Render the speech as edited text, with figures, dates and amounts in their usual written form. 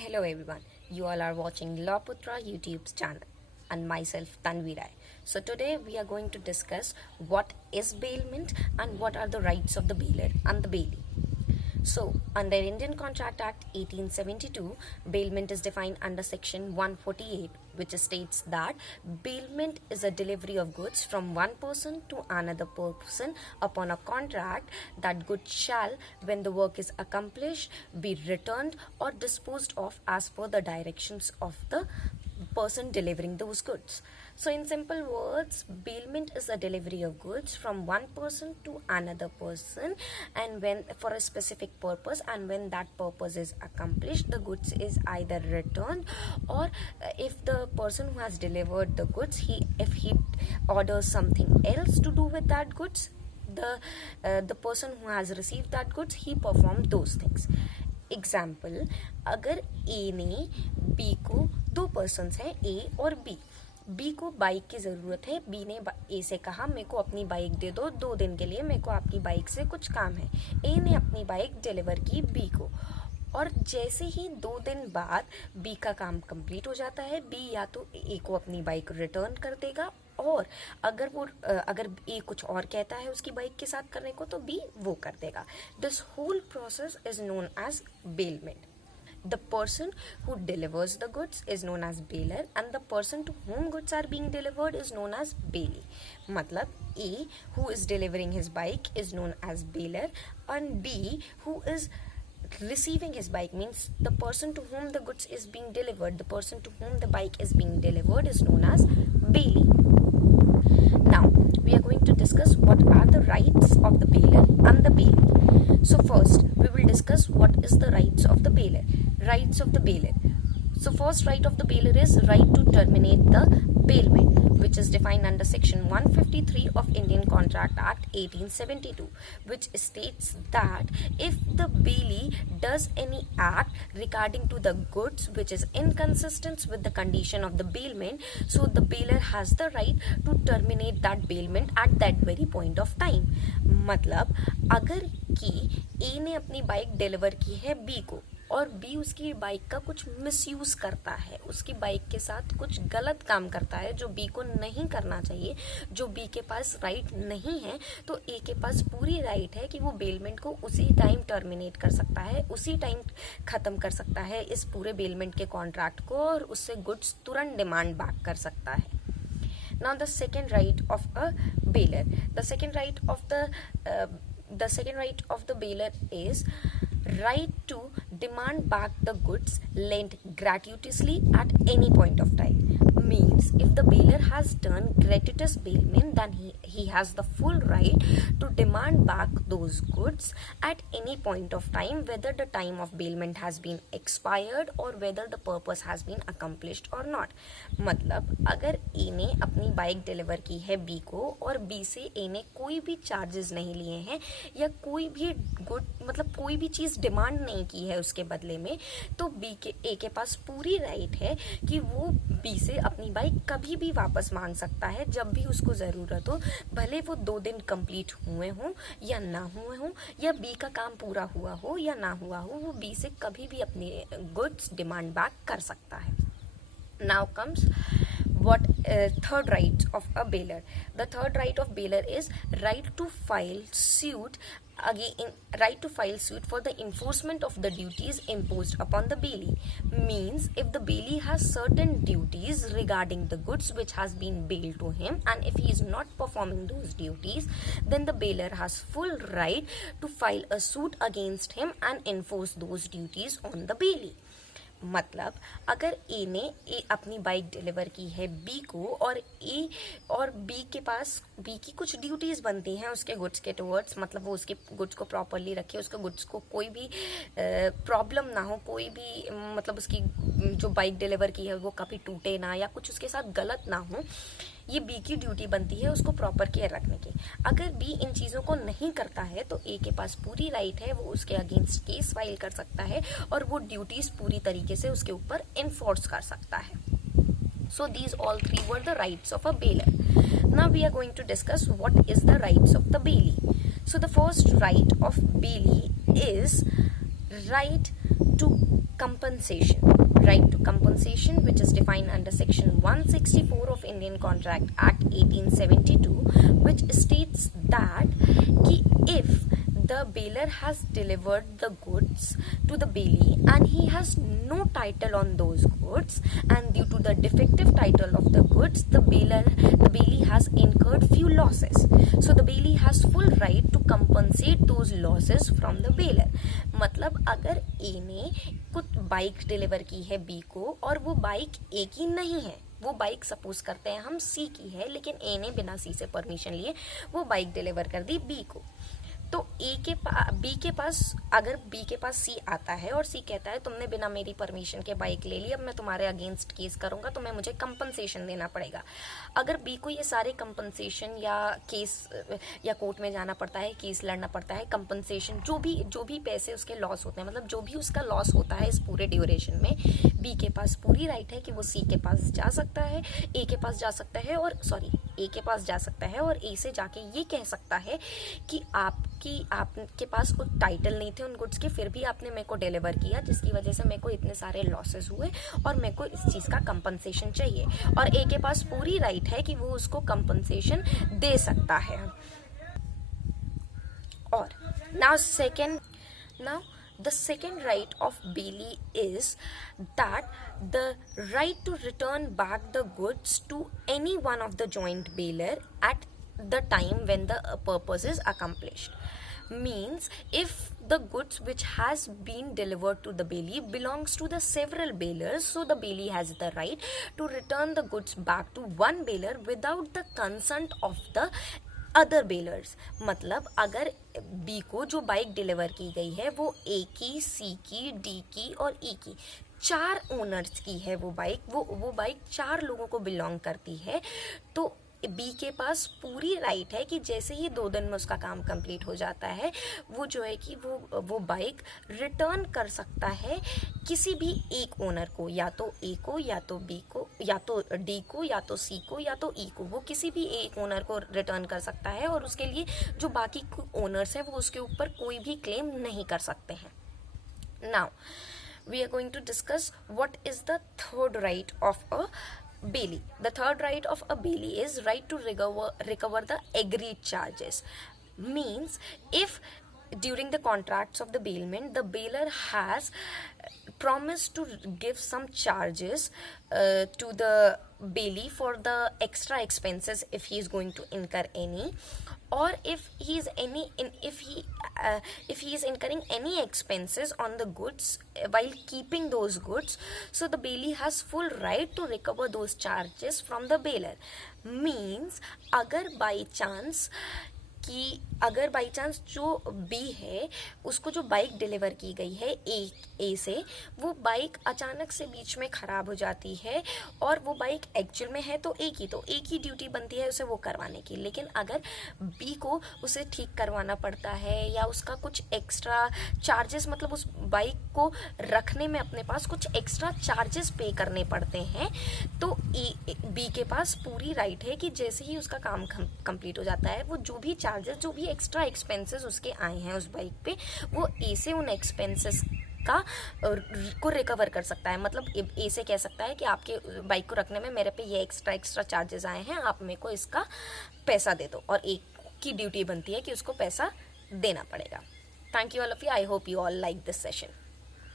Hello everyone, you all are watching Lawputra YouTube's channel and myself Tanvi Rai. So today we are going to discuss what is bailment and what are the rights of the bailer and the bailee. So, under Indian Contract Act 1872, bailment is defined under Section 148, which states that bailment is a delivery of goods from one person to another person upon a contract that goods shall, when the work is accomplished, be returned or disposed of as per the directions of the person delivering those goods. So in simple words, bailment is a delivery of goods from one person to another person, and when for a specific purpose, and when that purpose is accomplished, the goods is either returned, or if the person who has delivered the goods, if he orders something else to do with that goods, the person who has received that goods, he performed those things. Example, अगर ए ने B को, दो persons हैं ए और B को bike की ज़रूरत है, बी ने ए से कहा मेरे को अपनी बाइक दे दो 2 दिन के लिए, मेरे को आपकी बाइक से कुछ काम है। ए ने अपनी बाइक डिलीवर की बी को, और जैसे ही 2 दिन बाद बी का काम कंप्लीट हो जाता है, बी या तो ए को अपनी बाइक रिटर्न कर देगा, और अगर ए कुछ और कहता है उसकी बाइक के साथ करने को, तो बी वो कर देगा। This whole process is known as bailment. The person who delivers the goods is known as bailer, and the person to whom goods are being delivered is known as bailee. मतलब A who is delivering his bike is known as bailer, and B who is receiving his bike, means the person to whom the goods is being delivered, the person to whom the bike is being delivered is known as bailee. Now we are going to discuss what are the rights of the bailer and the bailee. So first we will discuss what is the rights of the bailer. Rights of the bailer. So first right of the bailer is right to terminate the bailment, which is defined under section 153 of Indian Contract Act 1872, which states that if the bailee does any act regarding to the goods which is inconsistent with the condition of the bailment, so the bailer has the right to terminate that bailment at that very point of time. मतलब अगर कि ए ने अपनी bike deliver की है B को, और B उसकी बाइक का कुछ मिसयूज़ करता है, उसकी बाइक के साथ कुछ गलत काम करता है जो बी को नहीं करना चाहिए, जो बी के पास राइट नहीं है, तो ए के पास पूरी राइट है कि वो बेलमेंट को उसी टाइम टर्मिनेट कर सकता है, उसी टाइम ख़त्म कर सकता है इस पूरे बेलमेंट के कॉन्ट्रैक्ट को, और उससे गुड्स तुरंत डिमांड बैक कर सकता है. Now the second right of a bailer. The second right of the bailer is right to demand back the goods lent gratuitously at any point of time. Means if the bailer has done gratuitous bailment, then he has the full right to demand back those goods at any point of time, whether the time of bailment has been expired or whether the purpose has been accomplished or not. मतलब अगर ए ने अपनी bike deliver की है B को, और B से ए ने कोई भी चार्जेस नहीं लिए हैं, या कोई भी गुड मतलब कोई भी चीज़ डिमांड नहीं की है उसके बदले में, तो ए के पास पूरी राइट है कि वो बी से अपनी बाइक कभी भी वापस मांग सकता है जब भी उसको ज़रूरत हो, भले वो 2 दिन कंप्लीट हुए हों या ना हुए हों, या बी का काम पूरा हुआ हो या ना हुआ हो, वो बी से कभी भी अपने गुड्स डिमांड बैक कर सकता है. Now comes what third right of a bailer. The third right of bailer is right to file suit right to file suit for the enforcement of the duties imposed upon the bailee. Means if the bailee has certain duties regarding the goods which has been bailed to him, and if he is not performing those duties, then the bailer has full right to file a suit against him and enforce those duties on the bailee. मतलब अगर ए ने अपनी bike deliver की है B को, और B के पास B की कुछ ड्यूटीज़ बनती हैं उसके गुड्स के टुवर्ड्स, मतलब वो उसके गुड्स को प्रॉपरली रखे, उसके गुड्स को कोई भी प्रॉब्लम ना हो, कोई भी मतलब उसकी जो बाइक डिलीवर की है वो कभी टूटे ना, या कुछ उसके साथ गलत ना हो, ये बी की ड्यूटी बनती है उसको प्रॉपर केयर रखने की. अगर बी इन चीज़ों को नहीं करता है तो ए के पास पूरी राइट है, वो उसके अगेंस्ट केस फाइल कर सकता है, और वो ड्यूटीज़ पूरी तरीके से उसके ऊपर इन्फोर्स कर सकता है. So these all three were the rights of a bailer. Now we are going to discuss what is the rights of the bailee. So the first right of bailee is right to compensation. Right to compensation, which is defined under section 164 of Indian Contract Act 1872, which states that कि if the bailer has delivered the goods to the bailee and he has no title on those goods, and due to the defective title of the goods, the bailee has incurred few losses, so the bailee has full right to compensate those losses from the bailer. मतलब अगर ए ने कुछ bike deliver की है B को और वो bike ए की नहीं है, वो बाइक सपोज करते हैं हम सी की है, लेकिन ए ने बिना सी से परमिशन लिए वो बाइक डिलीवर कर दी बी को, तो बी के पास अगर बी के पास सी आता है और सी कहता है तुमने बिना मेरी परमिशन के बाइक ले ली, अब मैं तुम्हारे अगेंस्ट केस करूंगा, तुम्हें मुझे कंपनसेशन देना पड़ेगा। अगर बी को ये सारे कंपनसेशन या केस या कोर्ट में जाना पड़ता है, केस लड़ना पड़ता है, कंपनसेशन जो भी पैसे उसके लॉस होते हैं, मतलब जो भी उसका लॉस होता है इस पूरे ड्यूरेशन में, बी के पास पूरी राइट है कि वो सी के पास जा सकता है, ए के पास जा सकता है ए के पास जा सकता है और ए से जाके ये कह सकता है कि आपके पास कुछ टाइटल नहीं थे उन गुड्स के, फिर भी आपने मेरे को डिलीवर किया, जिसकी वजह से मेरे को इतने सारे लॉसेस हुए और मेरे को इस चीज़ का कंपनसेशन चाहिए, और ए के पास पूरी राइट है कि वो उसको कंपनसेशन दे सकता है। और now the second right of bailee is that the right to return back the goods to any one of the joint bailer at the time when the purpose is accomplished. Means if the goods which has been delivered to the bailee belongs to the several bailers, so the bailee has the right to return the goods back to one bailer without the consent of the other bailors. मतलब अगर B को जो bike deliver की गई है वो ए की, सी की, डी की और ई की, 4 ओनर्स की है वो बाइक, वो बाइक 4 लोगों को बिलोंग करती है, तो बी के पास पूरी राइट है कि जैसे ही 2 दिन में उसका काम कंप्लीट हो जाता है वो जो है कि वो बाइक रिटर्न कर सकता है किसी भी एक ओनर को, या तो ए को, या तो बी को, या तो डी को, या तो सी को, या तो ई को, वो किसी भी एक ओनर को रिटर्न कर सकता है और उसके लिए जो बाकी ओनर्स हैं वो उसके ऊपर कोई भी क्लेम नहीं कर सकते हैं। Now we are going to discuss what is the third right of a bailee. The third right of a bailee is right to recover the agreed charges. Means if during the contracts of the bailment the bailer has promised to give some charges to the bailee for the extra expenses if he is going to incur any, or if he is incurring any expenses on the goods while keeping those goods, so the bailee has full right to recover those charges from the bailer. Means अगर by chance जो B है उसको जो bike deliver की गई है ए से, वो बाइक अचानक से बीच में ख़राब हो जाती है और वो बाइक एक्चुअल में है तो ए की ड्यूटी बनती है उसे वो करवाने की, लेकिन अगर बी को उसे ठीक करवाना पड़ता है या उसका कुछ एक्स्ट्रा चार्जेस, मतलब उस बाइक को रखने में अपने पास कुछ एक्स्ट्रा चार्जेस पे करने पड़ते हैं, तो बी के पास पूरी राइट है कि जैसे ही उसका काम कंप्लीट हो जाता है वो जो भी चार्जेस, जो भी एक्स्ट्रा एक्सपेंसेस उसके आए हैं उस बाइक पे, वो ए से उन एक्सपेंसेस को रिकवर कर सकता है। मतलब ए से कह सकता है कि आपके बाइक को रखने में मेरे पे ये एक्स्ट्रा चार्जेस आए हैं, आप मेरे को इसका पैसा दे दो, और ए की ड्यूटी बनती है कि उसको पैसा देना पड़ेगा। Thank you all of you, I hope you all like this session.